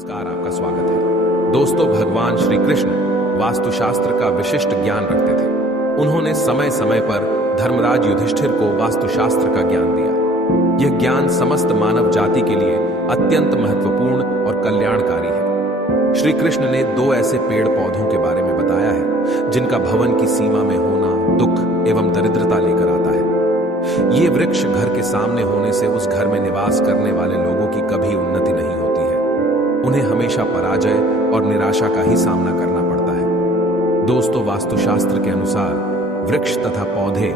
नमस्कार, आपका स्वागत है। दोस्तों, भगवान श्री कृष्ण वास्तुशास्त्र का विशिष्ट ज्ञान रखते थे। उन्होंने समय समय पर धर्मराज युधिष्ठिर को वास्तुशास्त्र का ज्ञान दिया। यह ज्ञान समस्त मानव जाति के लिए अत्यंत महत्वपूर्ण और कल्याणकारी है। श्री कृष्ण ने दो ऐसे पेड़ पौधों के बारे में बताया है जिनका भवन की सीमा में होना दुख एवं दरिद्रता लेकर आता है। ये वृक्ष घर के सामने होने से उस घर में निवास करने वाले लोगों की कभी उन्नति नहीं होती है। उन्हें हमेशा पराजय और निराशा का ही सामना करना पड़ता है। दोस्तों, वास्तुशास्त्र के अनुसार वृक्ष तथा पौधे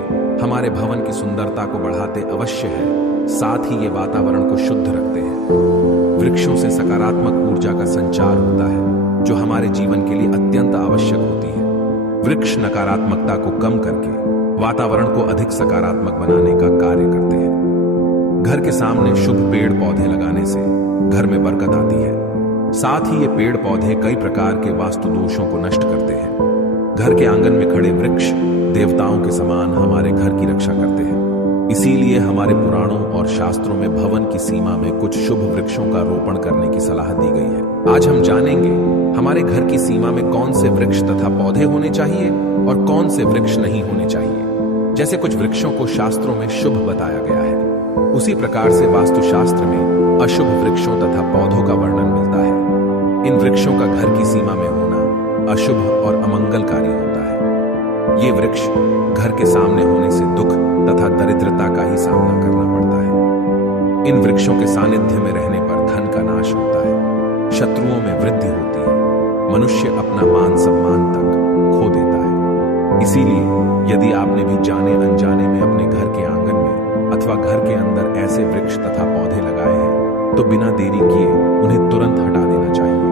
हमारे भवन की सुंदरता को बढ़ाते अवश्य है, साथ ही ये वातावरण को शुद्ध रखते हैं। वृक्षों से सकारात्मक ऊर्जा का संचार होता है जो हमारे जीवन के लिए अत्यंत आवश्यक होती है। वृक्ष नकारात्मकता को कम करके वातावरण को अधिक सकारात्मक बनाने का कार्य करते हैं। घर के सामने शुभ पेड़ पौधे लगाने से घर में बरकत आती है। साथ ही ये पेड़ पौधे कई प्रकार के वास्तु दोषों को नष्ट करते हैं। घर के आंगन में खड़े वृक्ष देवताओं के समान हमारे घर की रक्षा करते हैं। इसीलिए हमारे पुराणों और शास्त्रों में भवन की सीमा में कुछ शुभ वृक्षों का रोपण करने की सलाह दी गई है। आज हम जानेंगे हमारे घर की सीमा में कौन से वृक्ष तथा पौधे होने चाहिए और कौन से वृक्ष नहीं होने चाहिए। जैसे कुछ वृक्षों को शास्त्रों में शुभ बताया गया है, उसी प्रकार से वास्तुशास्त्र में अशुभ वृक्षों तथा पौधों का वर्णन मिलता है। इन वृक्षों का घर की सीमा में होना अशुभ और अमंगलकारी होता है। ये वृक्ष घर के सामने होने से दुख तथा दरिद्रता का ही सामना करना पड़ता है। इन वृक्षों के सानिध्य में रहने पर धन का नाश होता है, शत्रुओं में वृद्धि होती है, मनुष्य अपना मान सम्मान तक खो देता है। इसीलिए यदि आपने भी जाने अनजाने में अपने घर के आंगन में अथवा घर के अंदर ऐसे वृक्ष तथा पौधे लगाए हैं तो बिना देरी किए उन्हें तुरंत हटा देना चाहिए।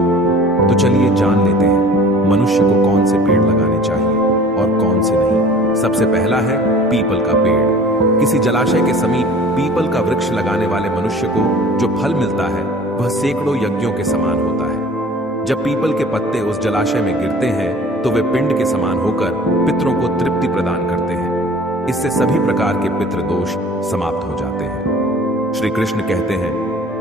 तो चलिए जान लेते हैं मनुष्य को कौन से पेड़ लगाने चाहिए और कौन से नहीं। सबसे पहला है पीपल का पेड़। किसी जलाशय के समीप पीपल का वृक्ष लगाने वाले मनुष्य को जो फल मिलता है वह सैकड़ों यज्ञों के समान होता है। जब पीपल के पत्ते उस जलाशय में गिरते हैं तो वे पिंड के समान होकर पितरों को तृप्ति प्रदान करते हैं। इससे सभी प्रकार के पितृ दोष समाप्त हो जाते हैं। श्री कृष्ण कहते हैं,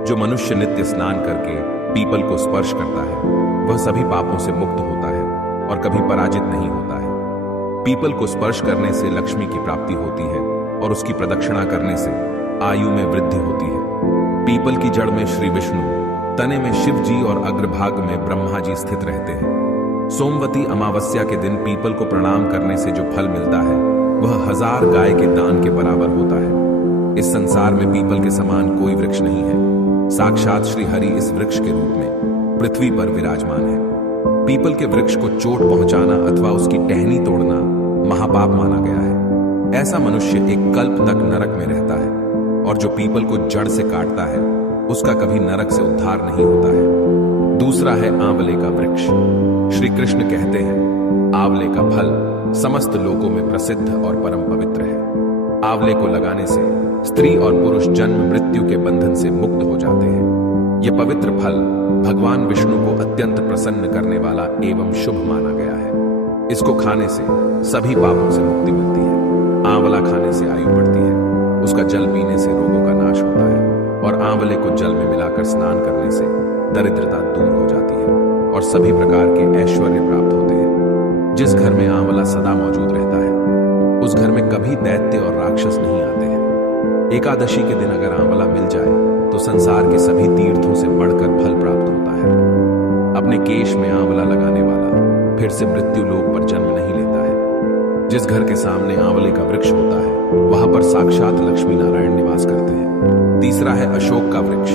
जो मनुष्य नित्य स्नान करके पीपल को स्पर्श करता है वह सभी पापों से मुक्त होता है और कभी पराजित नहीं होता है। पीपल को स्पर्श करने से लक्ष्मी की प्राप्ति होती है और उसकी प्रदक्षिणा करने से आयु में वृद्धि होती है। पीपल की जड़ में श्री विष्णु, तने में शिव जी और अग्रभाग में ब्रह्मा जी स्थित रहते हैं। सोमवती अमावस्या के दिन पीपल को प्रणाम करने से जो फल मिलता है वह 1000 गाय के दान के बराबर होता है। इस संसार में पीपल के समान कोई वृक्ष नहीं है। साक्षात श्री हरि इस वृक्ष के रूप में पृथ्वी पर विराजमान है। पीपल के वृक्ष को चोट पहुंचाना अथवा उसकी टहनी तोड़ना महापाप माना गया है। ऐसा मनुष्य एक कल्प तक नरक में रहता है और जो पीपल को जड़ से काटता है उसका कभी नरक से उद्धार नहीं होता है। दूसरा है आंवले का वृक्ष। श्री कृष्ण कहते हैं, आंवले का फल समस्त लोकों में प्रसिद्ध और परम पवित्र है। आंवले को लगाने से स्त्री और पुरुष जन्म मृत्यु के बंधन से मुक्त हो जाते हैं। यह पवित्र फल भगवान विष्णु को अत्यंत प्रसन्न करने वाला एवं शुभ माना गया है। इसको खाने से सभी पापों से मुक्ति मिलती है। आंवला खाने से आयु बढ़ती है, उसका जल पीने से रोगों का नाश होता है और आंवले को जल में मिलाकर स्नान करने से दरिद्रता दूर हो जाती है और सभी प्रकार के ऐश्वर्य प्राप्त होते हैं। जिस घर में आंवला सदा मौजूद रहता है उस घर में कभी दैत्य और राक्षस नहीं आते हैं। एकादशी के दिन अगर आंवला मिल जाए तो संसार के सभी तीर्थों से बढ़कर फल प्राप्त होता है। अपने केश में आंवला लगाने वाला फिर से मृत्यु लोक पर जन्म नहीं लेता है। जिस घर के सामने आंवले का वृक्ष होता है वहां पर साक्षात लक्ष्मी नारायण निवास करते हैं। तीसरा है अशोक का वृक्ष।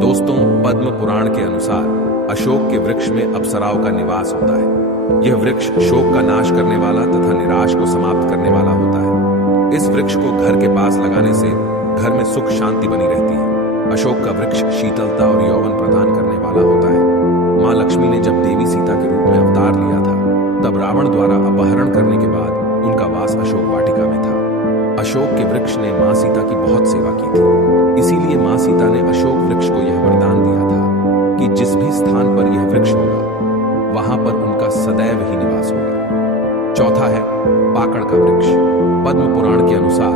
दोस्तों, पद्म पुराण के अनुसार अशोक के वृक्ष में अप्सराओं का निवास होता है। यह वृक्ष शोक का नाश करने वाला तथा निराश को समाप्त करने वाला होता है। इस वृक्ष को घर के पास लगाने से घर में सुख शांति बनी रहती है। अशोक का वृक्ष शीतलता और यौवन प्रदान करने वाला होता है। मां लक्ष्मी ने जब देवी सीता के रूप में अवतार लिया था तब रावण द्वारा अपहरण करने के बाद उनका वास अशोक वाटिका में था। अशोक के वृक्ष ने मां सीता की बहुत सेवा की थी। इसीलिए मां सीता ने अशोक वृक्ष को यह वरदान दिया था कि जिस भी स्थान पर यह वृक्ष होगा वहां पर उनका सदैव ही निवास होगा। चौथा है पाकड़ का वृक्ष। पद्म पुराण के अनुसार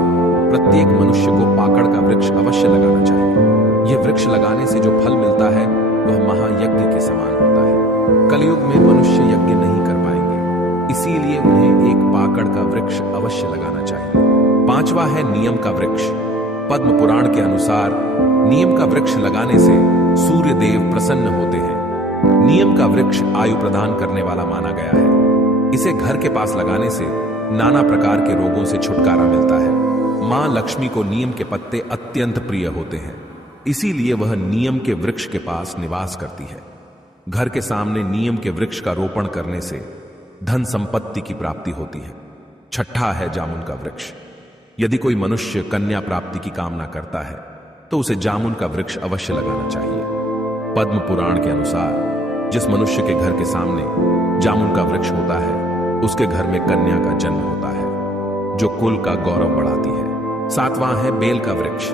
प्रत्येक मनुष्य को पाकड़ का वृक्ष अवश्य लगाना चाहिए। यह वृक्ष लगाने से जो फल मिलता है वह महायज्ञ के समान होता है। कलयुग में मनुष्य यज्ञ नहीं कर पाएंगे, इसीलिए उन्हें एक पाकड़ का वृक्ष अवश्य लगाना चाहिए। पांचवा है नियम का वृक्ष। पद्म पुराण के अनुसार नियम का वृक्ष लगाने से सूर्य देव प्रसन्न होते हैं। नियम का वृक्ष आयु प्रदान करने वाला माना गया है। इसे घर के पास लगाने से नाना प्रकार के रोगों से छुटकारा मिलता है। मां लक्ष्मी को नीम के पत्ते अत्यंत प्रिय होते हैं, इसीलिए वह नीम के वृक्ष के पास निवास करती है। घर के सामने नीम के वृक्ष का रोपण करने से धन संपत्ति की प्राप्ति होती है। छठा है जामुन का वृक्ष। यदि कोई मनुष्य कन्या प्राप्ति की कामना करता है तो उसे जामुन का वृक्ष अवश्य लगाना चाहिए। पद्म पुराण के अनुसार जिस मनुष्य के घर के सामने जामुन का वृक्ष होता है उसके घर में कन्या का जन्म होता है, जो कुल का गौरव बढ़ाती है। सातवां है बेल का वृक्ष।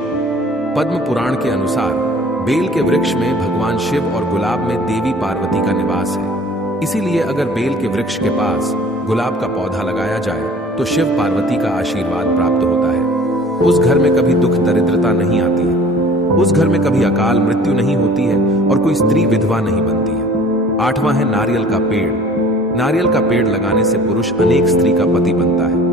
पद्म पुराण के अनुसार बेल के वृक्ष में भगवान शिव और गुलाब में देवी पार्वती का निवास है। इसीलिए अगर बेल के वृक्ष के पास गुलाब का पौधा लगाया जाए तो शिव पार्वती का आशीर्वाद प्राप्त होता है। उस घर में कभी दुख दरिद्रता नहीं आती है, उस घर में कभी अकाल मृत्यु नहीं होती है और कोई स्त्री विधवा नहीं बनती है। आठवां है नारियल का पेड़। नारियल का पेड़ लगाने से पुरुष अनेक स्त्री का पति बनता है।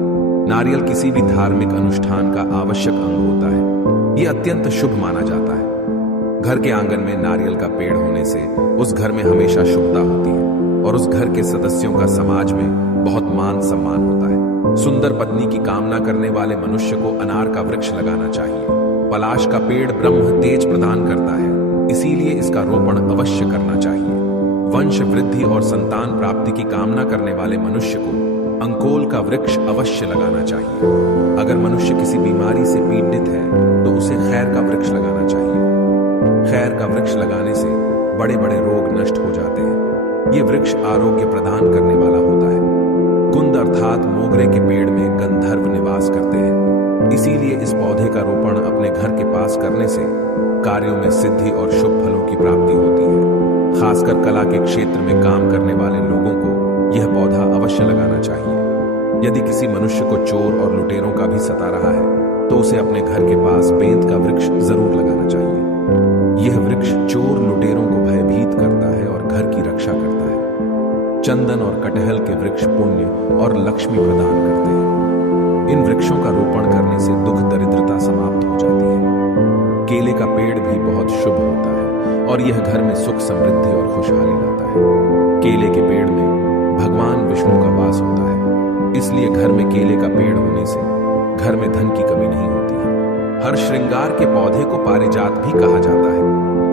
नारियल किसी भी धार्मिक अनुष्ठान का आवश्यक अंग होता है। यह अत्यंत शुभ माना जाता है। घर के आंगन में नारियल का पेड़ होने से उस घर में हमेशा शुभता होती है और उस घर के सदस्यों का समाज में बहुत मान सम्मान होता है। सुंदर पत्नी की कामना करने वाले मनुष्य को अनार का वृक्ष लगाना चाहिए। पलाश का पेड़ ब्रह्म तेज प्रदान करता है, इसीलिए इसका रोपण अवश्य करना चाहिए। वंश वृद्धि और संतान प्राप्ति की कामना करने वाले मनुष्य को अंकोल का वृक्ष अवश्य लगाना चाहिए। अगर मनुष्य किसी बीमारी से पीड़ित है तो उसे खैर का वृक्ष लगाना चाहिए। खैर का वृक्ष लगाने से बड़े बड़े रोग नष्ट हो जाते हैं। ये वृक्ष आरोग्य प्रदान करने वाला होता है। कुंद अर्थात मोगरे के पेड़ में गंधर्व निवास करते हैं, इसीलिए इस पौधे का रोपण अपने घर के पास करने से कार्यों में सिद्धि और शुभ फलों की प्राप्ति होती है। खासकर कला के क्षेत्र में काम करने वाले लोगों को यह पौधा अवश्य लगाना चाहिए। यदि किसी मनुष्य को चोर और लुटेरों का भी सता रहा है तो उसे अपने घर के पास बेंत का वृक्ष जरूर लगाना चाहिए। यह वृक्ष चोर लुटेरों को भयभीत करता है और घर की रक्षा करता है। चंदन और कटहल के वृक्ष पुण्य और लक्ष्मी प्रदान करते हैं। इन वृक्षों का रोपण करने से दुख दरिद्रता समाप्त हो जाती है। केले का पेड़ भी बहुत शुभ होता है और यह घर में सुख समृद्धि और खुशहाली लाता है। केले के पेड़ में भगवान विष्णु का वास होता है, इसलिए घर में केले का पेड़ होने से घर में धन की कमी नहीं होती है। हर श्रृंगार के पौधे को पारिजात भी कहा जाता है।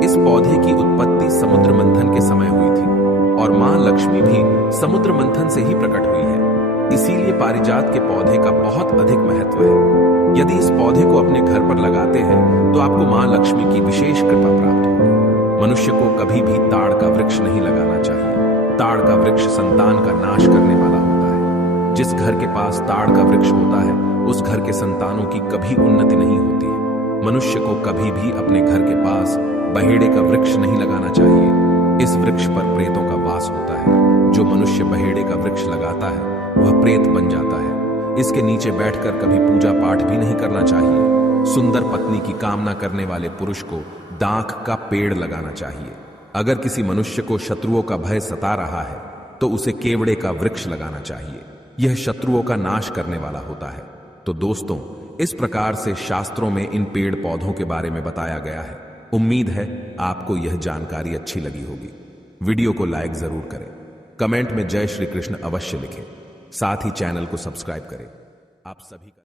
इस पौधे की उत्पत्ति समुद्र मंथन के समय हुई थी और मां लक्ष्मी भी समुद्र मंथन से ही प्रकट हुई है। इसीलिए पारिजात के पौधे का बहुत अधिक महत्व है। यदि इस पौधे को अपने घर पर लगाते हैं तो आपको मां लक्ष्मी की विशेष कृपा प्राप्त होगी। मनुष्य को कभी भी ताड़ का वृक्ष नहीं लगाना चाहिए। ताड़ का वृक्ष संतान का नाश करने वाला होता है। जिस घर के पास ताड़ का वृक्ष होता है उस घर के संतानों की कभी उन्नति नहीं होती है। मनुष्य को कभी भी अपने घर के पास बहेड़े का वृक्ष नहीं लगाना चाहिए। इस वृक्ष पर प्रेतों का वास होता है। जो मनुष्य बहेड़े का वृक्ष लगाता है वह प्रेत बन जाता है। इसके नीचे बैठकर कभी पूजा पाठ भी नहीं करना चाहिए। सुंदर पत्नी की कामना करने वाले पुरुष को दाख का पेड़ लगाना चाहिए। अगर किसी मनुष्य को शत्रुओं का भय सता रहा है तो उसे केवड़े का वृक्ष लगाना चाहिए। यह शत्रुओं का नाश करने वाला होता है। तो दोस्तों, इस प्रकार से शास्त्रों में इन पेड़ पौधों के बारे में बताया गया है। उम्मीद है आपको यह जानकारी अच्छी लगी होगी। वीडियो को लाइक जरूर करें, कमेंट में जय श्री कृष्ण अवश्य लिखें, साथ ही चैनल को सब्सक्राइब करें। आप सभी का